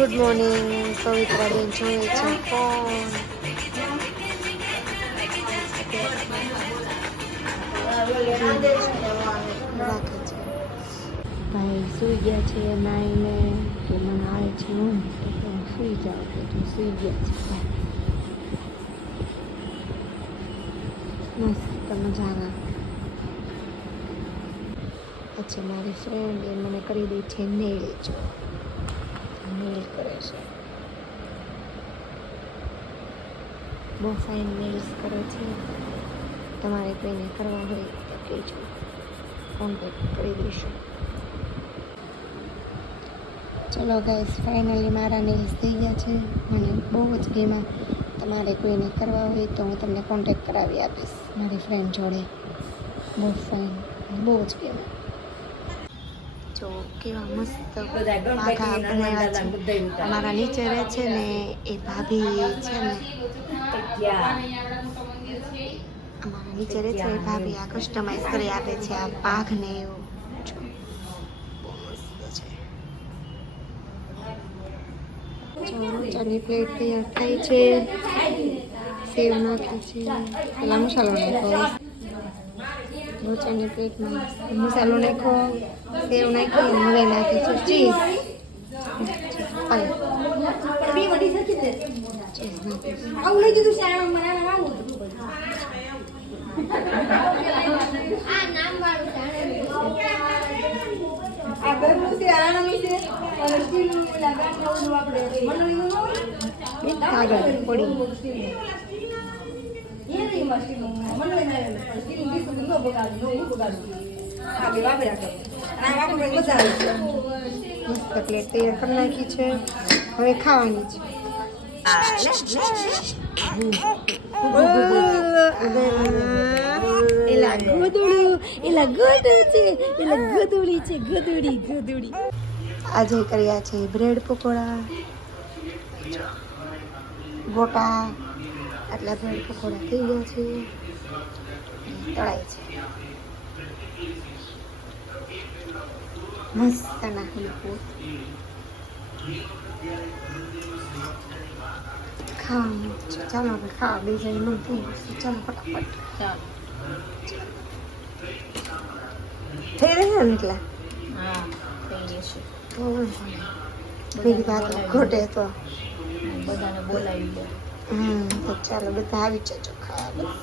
Good morning. Pavitra બેન જોઈએ છે ફોન. રાખે છે ભાઈ સુઈ ગયા છે નાઈને કે મને આવે છે ઊંઘ તો હું સુઈ જાઉં તો તું સુઈ ગયા છે ભાઈ. મસ્ત મજાના. અચ્છા મારી ફ્રેન્ડ એ મને કરી દઈ છે નેલ. જો નેલ કરે છે, બહુ ફાઇન નેલ્સ કરે છે. તમારે કોઈને કરવા હોય તો કહેજો, કોન્ટેક્ટ કરી દઈશું. ચલો ગાઈસ, ફાઇનલી મારા નેલ્સ થઈ ગયા છે. મને બહુ જ ગેમાં. તમારે કોઈને કરવા હોય તો હું તમને કોન્ટેક્ટ કરાવી આપીશ મારી ફ્રેન્ડ જોડે. બહુ ફાઇન, બહુ જ ગેમાં. જો કેવા મસ્ત પાઘા બનાવ્યા છે. અમારા નીચે રહે છે ને એ ભાભી છે ને, અમારા નીચે રહે છે એ ભાભી આ કસ્ટમાઇઝ કરી આપે છે આ પાઘ ને એવું. જો બહુ મસ્ત છે. ચાની પ્લેટ તૈયાર થઈ છે. સેવ નાખી છે, પેલા મસાલો નાખ્યો. લોચાની પ્લેટમાં મસાલો નાખ્યો, સેવ નાખી, હવે નાખી છે ચીઝ. કાગળ પડી મસ્ત પ્લેટ તૈયાર કરી નાખી છે. હવે ખાવાની છે. એલા ગોદડી છે, ગોદડી. આજે કર્યા છે બ્રેડ પકોડા, ગોટા. આટલા બ્રેડ પકોડા થઈ ગયા છે, તળાય છે મસ્ત નાખેલું. ખાવાનું છે. ચાલો આપણે ખાવા બે જણ મન થઈ જશે. ચાલો ફટાફટ થઈ રહ્યા ને એટલા. હા, થઈ જશે. બીજી વાત ઘટે તો બધાને બોલાવી દે. તો ચાલો બધા આવી જજો ખાવા.